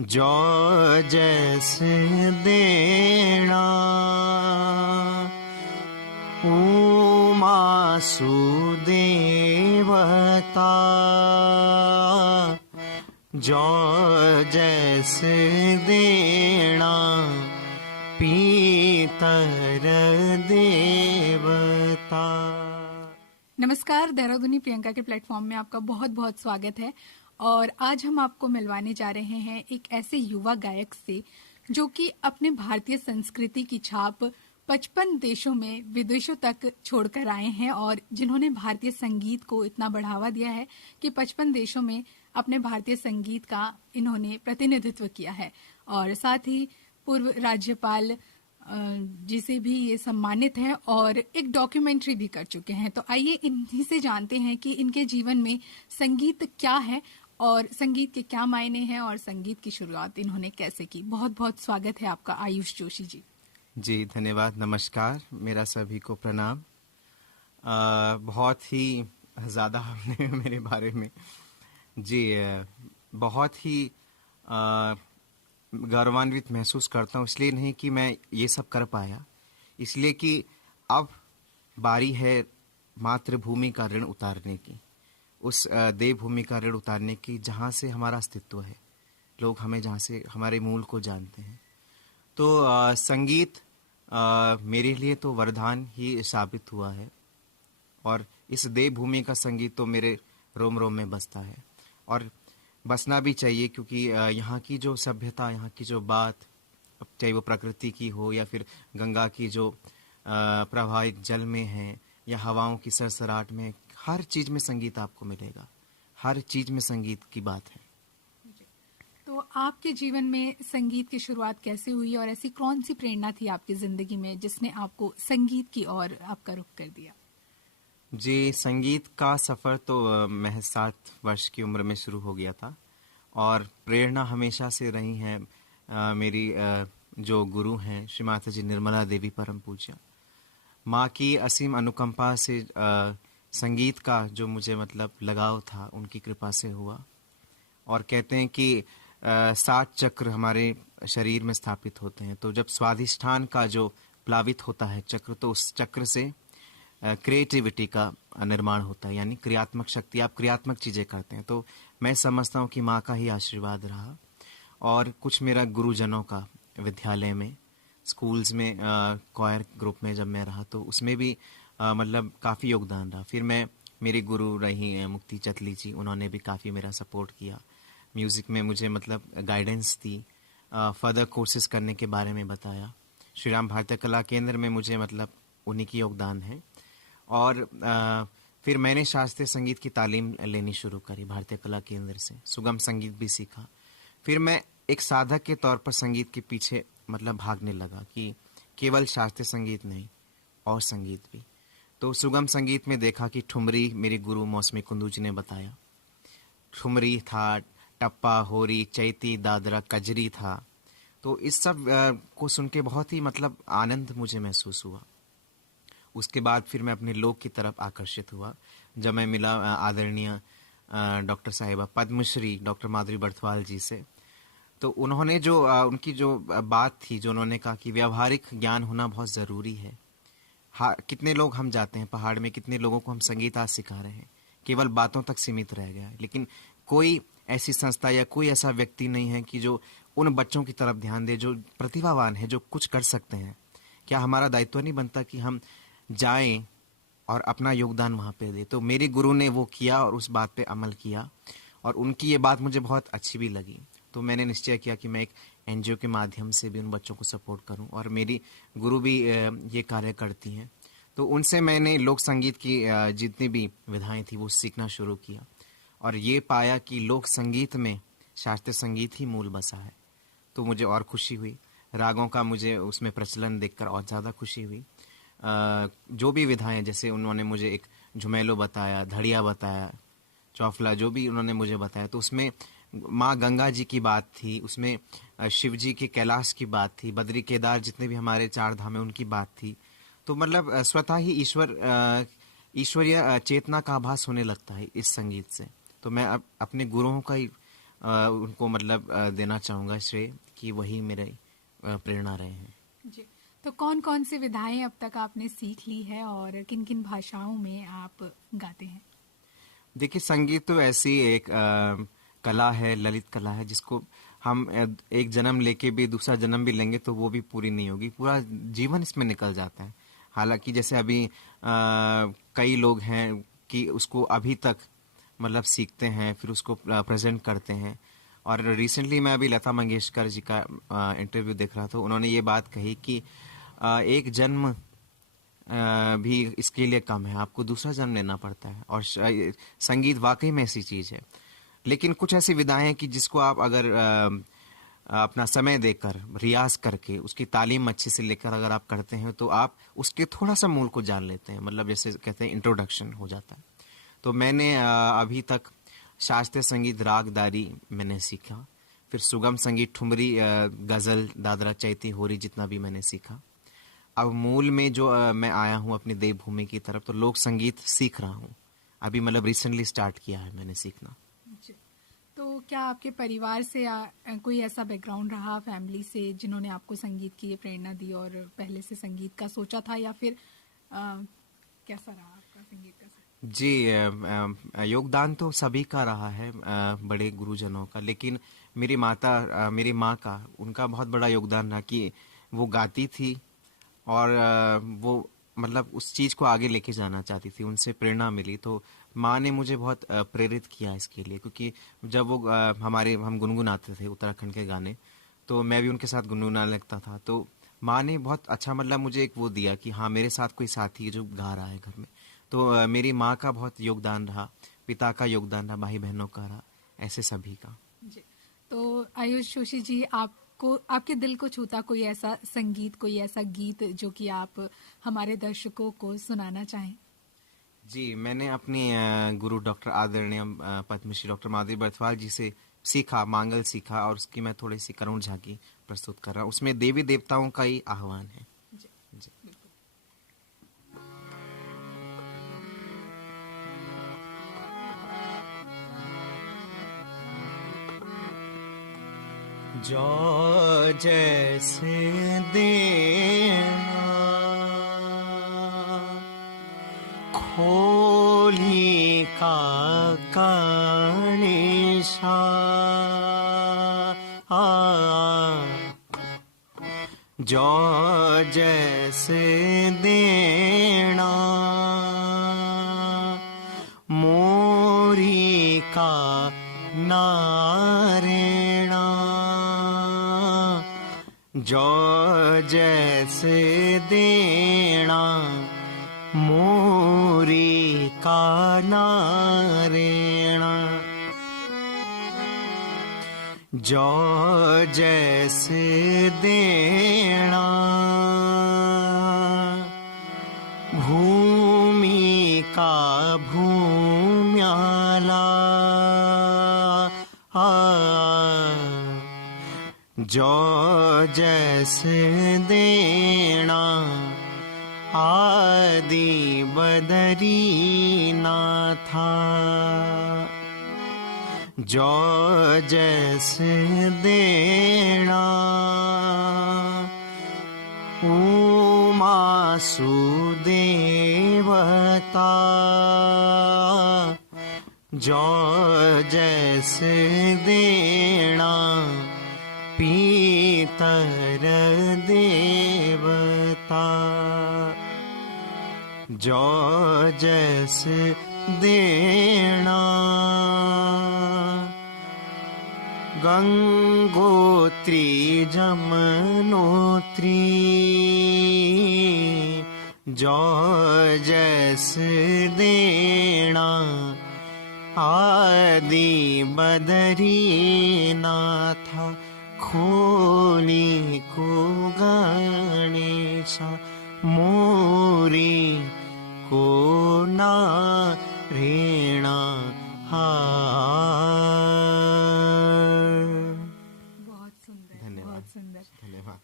जो जैसे देना उमासु देवता, जो जैसे देना पीतर देवता। नमस्कार, देहरादूनी प्रियंका के प्लेटफॉर्म में आपका बहुत बहुत स्वागत है। और आज हम आपको मिलवाने जा रहे हैं एक ऐसे युवा गायक से जो कि अपने भारतीय संस्कृति की छाप 55 देशों में विदेशों तक छोड़कर आए हैं और जिन्होंने भारतीय संगीत को इतना बढ़ावा दिया है कि 55 देशों में अपने भारतीय संगीत का इन्होंने प्रतिनिधित्व किया है। और साथ ही पूर्व राज्यपाल जिसे भी ये सम्मानित हैं और एक डॉक्यूमेंट्री भी कर चुके हैं। तो आइए इन्हीं से जानते हैं कि इनके जीवन में संगीत क्या है और संगीत के क्या मायने हैं और संगीत की शुरुआत इन्होंने कैसे की। बहुत बहुत स्वागत है आपका आयुष जोशी जी। जी धन्यवाद, नमस्कार, मेरा सभी को प्रणाम। बहुत ही ज़्यादा हमने मेरे बारे में जी बहुत ही गौरवान्वित महसूस करता हूँ। इसलिए नहीं कि मैं ये सब कर पाया, इसलिए कि अब बारी है मातृभूमि का ऋण उतारने की, उस देवभूमि का ऋण उतारने की जहाँ से हमारा अस्तित्व है, लोग हमें जहाँ से हमारे मूल को जानते हैं। तो संगीत मेरे लिए तो वरदान ही साबित हुआ है और इस देवभूमि का संगीत तो मेरे रोम रोम में बसता है और बसना भी चाहिए, क्योंकि यहाँ की जो सभ्यता, यहाँ की जो बात, चाहे वो प्रकृति की हो या फिर गंगा की जो प्रवाहित जल में है या हवाओं की सरसराहट में, हर चीज़ में संगीत आपको मिलेगा, हर चीज़ में संगीत की बात है। तो आपके जीवन में संगीत की शुरुआत कैसे हुई और ऐसी कौन सी प्रेरणा थी आपकी जिंदगी में जिसने आपको संगीत की ओर आपका रुख कर दिया? जी, संगीत का सफ़र तो महज 7 वर्ष की उम्र में शुरू हो गया था और प्रेरणा हमेशा से रही है मेरी जो गुरु हैं श्रीमाता जी निर्मला देवी परम पूज्य। माँ की असीम अनुकंपा से संगीत का जो मुझे मतलब लगाव था उनकी कृपा से हुआ। और कहते हैं कि 7 चक्र हमारे शरीर में स्थापित होते हैं, तो जब स्वाधिष्ठान का जो प्लावित होता है चक्र, तो उस चक्र से क्रिएटिविटी का निर्माण होता है, यानी क्रियात्मक शक्ति, आप क्रियात्मक चीज़ें करते हैं। तो मैं समझता हूँ कि माँ का ही आशीर्वाद रहा और कुछ मेरा गुरुजनों का विद्यालय में, स्कूल्स में, क्वायर ग्रुप में जब मैं रहा तो उसमें भी मतलब काफ़ी योगदान रहा। फिर मेरी गुरु रही मुक्ति चतली जी, उन्होंने भी काफ़ी मेरा सपोर्ट किया, म्यूज़िक में मुझे मतलब गाइडेंस दी, फर्दर कोर्सेज करने के बारे में बताया। श्री राम भारतीय कला केंद्र में मुझे मतलब उन्हीं की योगदान है। और फिर मैंने शास्त्रीय संगीत की तालीम लेनी शुरू करी भारतीय कला केंद्र से, सुगम संगीत भी सीखा। फिर मैं एक साधक के तौर पर संगीत के पीछे मतलब भागने लगा कि केवल शास्त्रीय संगीत नहीं और संगीत भी। तो सुगम संगीत में देखा कि ठुमरी, मेरे गुरु मौसमी कुंदू जी ने बताया, ठुमरी था, टप्पा, होरी, चैती, दादरा, कजरी था। तो इस सब को सुन के बहुत ही मतलब आनंद मुझे महसूस हुआ। उसके बाद फिर मैं अपने लोक की तरफ आकर्षित हुआ जब मैं मिला आदरणीय डॉक्टर साहिबा पद्मश्री डॉक्टर माधुरी बर्थवाल जी से। तो उन्होंने जो उनकी जो बात थी, जो उन्होंने कहा कि व्यावहारिक ज्ञान होना बहुत ज़रूरी है। कितने लोग हम जाते हैं पहाड़ में, कितने लोगों को हम संगीत आज सिखा रहे हैं, केवल बातों तक सीमित रह गया है, लेकिन कोई ऐसी संस्था या कोई ऐसा व्यक्ति नहीं है कि जो उन बच्चों की तरफ ध्यान दे जो प्रतिभावान है, जो कुछ कर सकते हैं। क्या हमारा दायित्व नहीं बनता कि हम जाएं और अपना योगदान वहाँ पे दे? तो मेरे गुरु ने वो किया और उस बात पे अमल किया और उनकी ये बात मुझे बहुत अच्छी भी लगी। तो मैंने निश्चय किया कि मैं एक एनजीओ के माध्यम से भी उन बच्चों को सपोर्ट करूं और मेरी गुरु भी ये कार्य करती हैं। तो उनसे मैंने लोक संगीत की जितनी भी विधाएं थी वो सीखना शुरू किया और ये पाया कि लोक संगीत में शास्त्रीय संगीत ही मूल बसा है। तो मुझे और खुशी हुई, रागों का मुझे उसमें प्रचलन देखकर और ज़्यादा खुशी हुई। जो भी विधाएं, जैसे उन्होंने मुझे एक झुमेलो बताया, धड़िया बताया, चौफला, जो भी उन्होंने मुझे बताया, तो उसमें माँ गंगा जी की बात थी, उसमें शिव जी के कैलाश की बात थी, बद्री केदार जितने भी हमारे 4 धाम है उनकी बात थी। तो मतलब स्वतः ही ईश्वरीय चेतना का आभास होने लगता है इस संगीत से। तो मैं अब अपने गुरुओं का ही उनको मतलब देना चाहूँगा श्रेय कि वही मेरे प्रेरणा रहे हैं। जी। तो कौन कौन सी विधाएं अब तक आपने सीख ली है और किन किन भाषाओं में आप गाते हैं? देखिए, संगीत तो ऐसी एक कला है, ललित कला है, जिसको हम एक जन्म लेके भी दूसरा जन्म भी लेंगे तो वो भी पूरी नहीं होगी, पूरा जीवन इसमें निकल जाता है। हालांकि जैसे अभी कई लोग हैं कि उसको अभी तक मतलब सीखते हैं, फिर उसको प्रेजेंट करते हैं। और रिसेंटली मैं अभी लता मंगेशकर जी का इंटरव्यू देख रहा था, उन्होंने ये बात कही कि एक जन्म भी इसके लिए कम है, आपको दूसरा जन्म लेना पड़ता है। और संगीत वाकई में ऐसी चीज है। लेकिन कुछ ऐसी विधाएं हैं कि जिसको आप अगर अपना समय देकर रियाज करके उसकी तालीम अच्छे से लेकर अगर आप करते हैं तो आप उसके थोड़ा सा मूल को जान लेते हैं, मतलब जैसे कहते हैं इंट्रोडक्शन हो जाता है। तो मैंने अभी तक शास्त्रीय संगीत रागदारी मैंने सीखा, फिर सुगम संगीत ठुमरी, गजल, दादरा, चैती, होरी जितना भी मैंने सीखा। अब मूल में जो मैं आया हूँ अपनी देवभूमि की तरफ, तो लोक संगीत सीख रहा हूँ अभी, मतलब रिसेंटली स्टार्ट किया है मैंने सीखना। जी। तो क्या आपके परिवार से कोई ऐसा बैकग्राउंड रहा फैमिली से जिन्होंने आपको संगीत की ये प्रेरणा दी और पहले से संगीत का सोचा था, या फिर कैसा रहा आपका संगीत का? जी, योगदान तो सभी का रहा है, बड़े गुरुजनों का, लेकिन मेरी मेरी माँ का, उनका बहुत बड़ा योगदान रहा कि वो गाती थी और वो मतलब उस चीज़ को आगे लेके जाना चाहती थी, उनसे प्रेरणा मिली। तो माँ ने मुझे बहुत प्रेरित किया इसके लिए, क्योंकि जब वो हम गुनगुनाते थे उत्तराखंड के गाने, तो मैं भी उनके साथ गुनगुनाने लगता था। तो माँ ने बहुत अच्छा मतलब मुझे एक वो दिया कि हाँ, मेरे साथ कोई साथी है जो गा रहा है घर में। तो मेरी माँ का बहुत योगदान रहा, पिता का योगदान रहा, भाई बहनों का रहा, ऐसे सभी का। जी। तो आयुष जोशी जी, आपको आपके दिल को छूता कोई ऐसा संगीत, कोई ऐसा गीत जो कि आप हमारे दर्शकों को सुनाना चाहें? जी, मैंने अपनी गुरु डॉक्टर आदरणीय पद्मश्री डॉक्टर माधुरी बर्थवाल जी से सीखा, मांगल सीखा, और उसकी मैं थोड़ी सी करुण झांकी प्रस्तुत कर रहा हूँ। उसमें देवी देवताओं का ही आह्वान है। जी, जी। बिल्कुल। जो जैसे देना खोली का कानिशा, जो जैसे देना मोरी का नारेणा, जो जैसे देना मोरी का नारेणा, जो जैसे देना भूमि का भूम्याला, जो जैसे देना आदि बदरी नाथा, जो जैसे देना उमा सुदेवता, जो जैसे देना पीतर देवता, जो जैसे देना गंगोत्री जमनोत्री, जो जैसे देना आदि बदरी नाथा, खोली को गणेशा मोरी को नारेणा। बहुत सुंदर, धन्यवाद। बहुत सुंदर। धन्यवाद।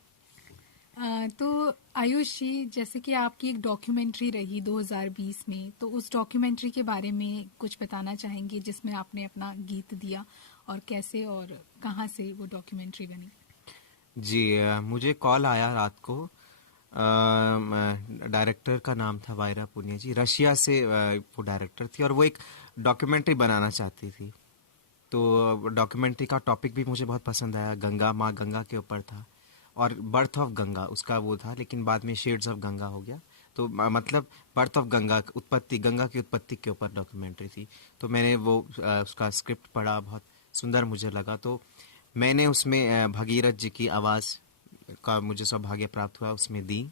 तो आयुष जी, जैसे कि आपकी एक डॉक्यूमेंट्री रही 2020 में, तो उस डॉक्यूमेंट्री के बारे में कुछ बताना चाहेंगे जिसमें आपने अपना गीत दिया, और कैसे और कहाँ से वो डॉक्यूमेंट्री बनी? जी, मुझे कॉल आया रात को। डायरेक्टर का नाम था वायरा पुनिया जी, रशिया से वो डायरेक्टर थी और वो एक डॉक्यूमेंट्री बनाना चाहती थी। तो डॉक्यूमेंट्री का टॉपिक भी मुझे बहुत पसंद आया, गंगा, माँ गंगा के ऊपर था और बर्थ ऑफ गंगा उसका वो था, लेकिन बाद में शेड्स ऑफ गंगा हो गया। तो मतलब बर्थ ऑफ गंगा, उत्पत्ति, गंगा की उत्पत्ति के ऊपर डॉक्यूमेंट्री थी। तो मैंने वो उसका स्क्रिप्ट पढ़ा, बहुत सुंदर मुझे लगा। तो मैंने उसमें भगीरथ जी की आवाज़ का मुझे सौभाग्य प्राप्त हुआ, उसमें दी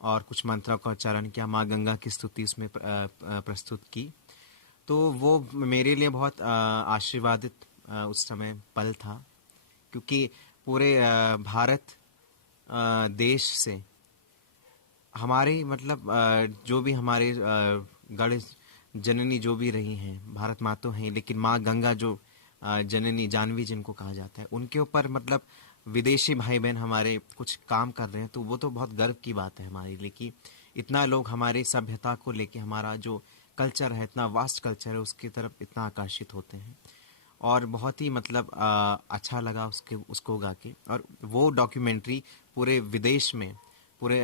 और कुछ मंत्रों का उच्चारण किया, माँ गंगा की स्तुति उसमें प्रस्तुत की। तो वो मेरे लिए बहुत आशीर्वादित उस समय पल था, क्योंकि पूरे भारत देश से हमारे मतलब जो भी हमारे गढ़ जननी जो भी रही हैं, भारत माँ तो हैं, लेकिन माँ गंगा जो जननी जानवी जिनको कहा जाता है, उनके ऊपर मतलब विदेशी भाई बहन हमारे कुछ काम कर रहे हैं, तो वो तो बहुत गर्व की बात है हमारे लिए कि इतना लोग हमारे सभ्यता को लेके, हमारा जो कल्चर है, इतना वास्ट कल्चर है, उसकी तरफ इतना आकर्षित होते हैं। और बहुत ही मतलब अच्छा लगा उसको गा के। और वो डॉक्यूमेंट्री पूरे विदेश में, पूरे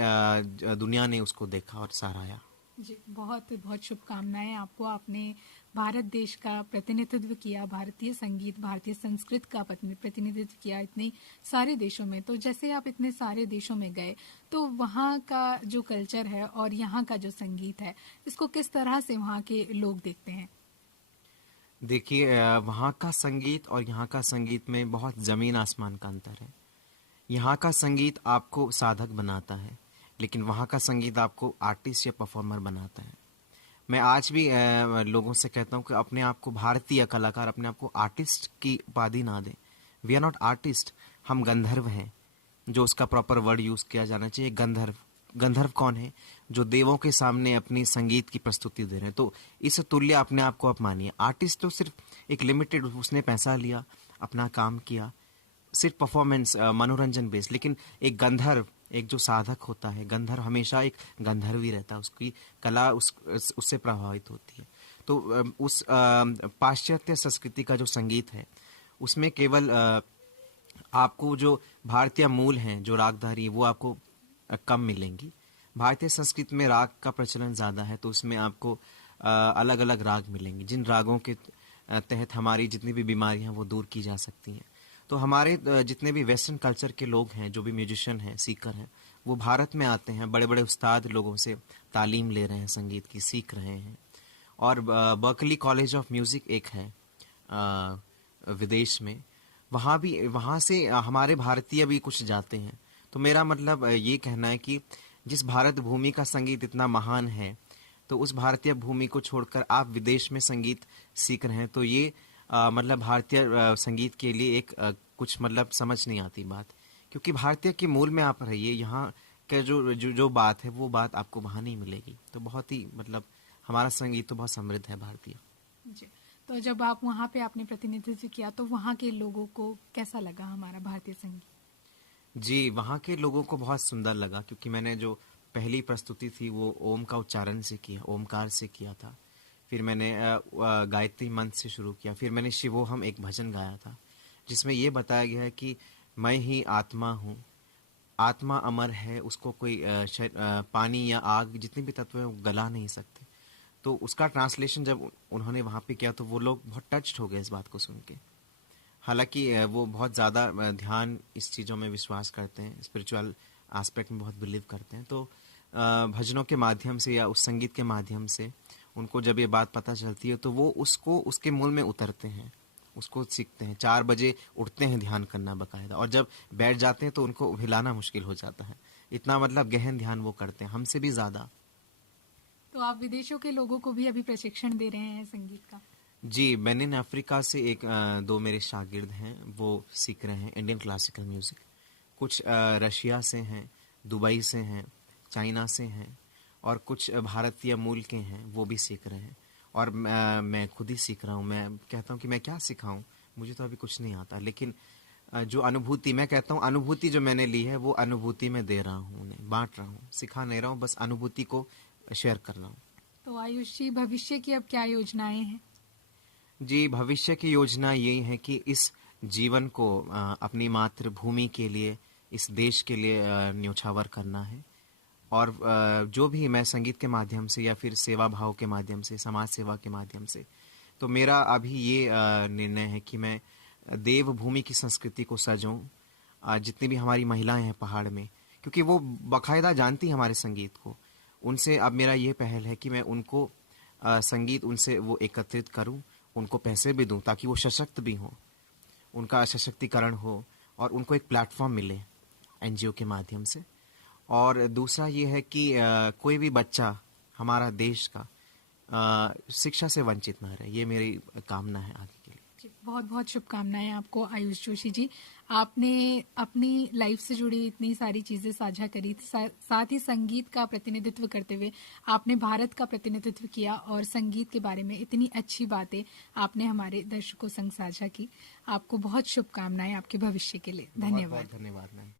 दुनिया ने उसको देखा और सराहा। जी, बहुत बहुत शुभकामनाएं आपको। आपने भारत देश का प्रतिनिधित्व किया, भारतीय संगीत, भारतीय संस्कृत का प्रतिनिधित्व किया इतने सारे देशों में। तो जैसे आप इतने सारे देशों में गए, तो वहाँ का जो कल्चर है और यहाँ का जो संगीत है, इसको किस तरह से वहाँ के लोग देखते हैं? देखिए, वहाँ का संगीत और यहाँ का संगीत में बहुत ज़मीन आसमान का अंतर है। यहाँ का संगीत आपको साधक बनाता है, लेकिन वहाँ का संगीत आपको आर्टिस्ट या परफॉर्मर बनाता है। मैं आज भी लोगों से कहता हूँ कि अपने आप को भारतीय कलाकार, अपने आप को आर्टिस्ट की उपाधि ना दें। वी आर नॉट आर्टिस्ट, हम गंधर्व हैं, जो उसका प्रॉपर वर्ड यूज़ किया जाना चाहिए। गंधर्व, गंधर्व कौन है? जो देवों के सामने अपनी संगीत की प्रस्तुति दे रहे हैं। तो इस तुल्य अपने आप को आप मानिए। आर्टिस्ट तो सिर्फ एक लिमिटेड, उसने पैसा लिया, अपना काम किया, सिर्फ परफॉर्मेंस, मनोरंजन बेस्ड। लेकिन एक गंधर्व, एक जो साधक होता है, गंधर्व हमेशा एक गंधर्व ही रहता है, उसकी कला उससे प्रभावित होती है। तो उस पाश्चात्य संस्कृति का जो संगीत है, उसमें केवल आपको जो भारतीय मूल हैं, जो रागधारी, वो आपको कम मिलेंगी। भारतीय संस्कृति में राग का प्रचलन ज़्यादा है, तो उसमें आपको अलग अलग राग मिलेंगे, जिन रागों के तहत हमारी जितनी भी बीमारियां वो दूर की जा सकती हैं। तो हमारे जितने भी वेस्टर्न कल्चर के लोग हैं, जो भी म्यूजिशियन हैं, सीकर हैं, वो भारत में आते हैं, बड़े बड़े उस्ताद लोगों से तालीम ले रहे हैं, संगीत की सीख रहे हैं। और बर्कली कॉलेज ऑफ म्यूज़िक एक है विदेश में, वहाँ से हमारे भारतीय भी कुछ जाते हैं। तो मेरा मतलब ये कहना है कि जिस भारत भूमि का संगीत इतना महान है, तो उस भारतीय भूमि को छोड़कर आप विदेश में संगीत सीख रहे हैं, तो ये मतलब भारतीय संगीत के लिए एक कुछ मतलब समझ नहीं आती बात। क्योंकि भारतीय के मूल में आप रहिए, यहाँ के जो बात है, वो बात आपको वहाँ नहीं मिलेगी। तो बहुत ही मतलब हमारा संगीत तो बहुत समृद्ध है भारतीय। जी, तो जब आप वहाँ पे आपने प्रतिनिधित्व किया, तो वहाँ के लोगों को कैसा लगा हमारा भारतीय संगीत? जी, वहाँ के लोगों को बहुत सुंदर लगा, क्योंकि मैंने जो पहली प्रस्तुति थी वो ओम का उच्चारण से किया, ओमकार से किया था। फिर मैंने गायत्री मंत्र से शुरू किया। फिर मैंने शिवोहम एक भजन गाया था, जिसमें ये बताया गया है कि मैं ही आत्मा हूँ, आत्मा अमर है, उसको कोई पानी या आग, जितने भी तत्व हैं, वो गला नहीं सकते। तो उसका ट्रांसलेशन जब उन्होंने वहाँ पे किया, तो वो लोग बहुत टच्ड हो गए इस बात को सुन के। हालांकि वो बहुत ज़्यादा ध्यान इस चीज़ों में विश्वास करते हैं, स्पिरिचुअल एस्पेक्ट में बहुत बिलीव करते हैं। तो भजनों के माध्यम से या उस संगीत के माध्यम से उनको जब ये बात पता चलती है, तो वो उसको उसके मूल में उतरते हैं, उसको सीखते हैं। 4 बजे उठते हैं ध्यान करना बाकायदा, और जब बैठ जाते हैं तो उनको हिलाना मुश्किल हो जाता है। इतना मतलब गहन ध्यान वो करते हैं, हमसे भी ज़्यादा। तो आप विदेशों के लोगों को भी अभी प्रशिक्षण दे रहे हैं संगीत का? जी, बेनिन अफ्रीका से एक 2 मेरे शागिर्द हैं, वो सीख रहे हैं इंडियन क्लासिकल म्यूज़िक। कुछ रशिया से हैं, दुबई से हैं, चाइना से हैं, और कुछ भारतीय मूल के हैं, वो भी सीख रहे हैं। और मैं खुद ही सीख रहा हूँ। मैं कहता हूँ कि मैं क्या सिखाऊँ, मुझे तो अभी कुछ नहीं आता। लेकिन जो अनुभूति, मैं कहता हूँ अनुभूति जो मैंने ली है, वो अनुभूति में दे रहा हूँ, उन्हें बांट रहा हूँ, सिखा नहीं रहा हूँ, बस अनुभूति को शेयर कर रहा हूँ। तो आयुष जी, भविष्य की अब क्या योजनाएं हैं? जी, भविष्य की योजना यही है कि इस जीवन को अपनी मातृभूमि के लिए, इस देश के लिए न्योछावर करना है। और जो भी मैं संगीत के माध्यम से या फिर सेवा भाव के माध्यम से, समाज सेवा के माध्यम से, तो मेरा अभी ये निर्णय है कि मैं देवभूमि की संस्कृति को सजूं। जितनी भी हमारी महिलाएं हैं पहाड़ में, क्योंकि वो बाकायदा जानती हैं हमारे संगीत को, उनसे अब मेरा ये पहल है कि मैं उनको संगीत उनसे वो एकत्रित करूं, उनको पैसे भी दूं ताकि वो सशक्त भी हों, उनका सशक्तिकरण हो और उनको एक प्लेटफॉर्म मिले एनजीओ के माध्यम से। और दूसरा ये है कि कोई भी बच्चा हमारा देश का शिक्षा से वंचित ना रहे, ये मेरी कामना है आगे के लिए। बहुत बहुत शुभकामनाएं आपको आयुष जोशी जी। आपने अपनी लाइफ से जुड़ी इतनी सारी चीजें साझा करी, साथ ही संगीत का प्रतिनिधित्व करते हुए आपने भारत का प्रतिनिधित्व किया और संगीत के बारे में इतनी अच्छी बातें आपने हमारे दर्शकों संग साझा की। आपको बहुत शुभकामनाएं आपके भविष्य के लिए। धन्यवाद। धन्यवाद मैम।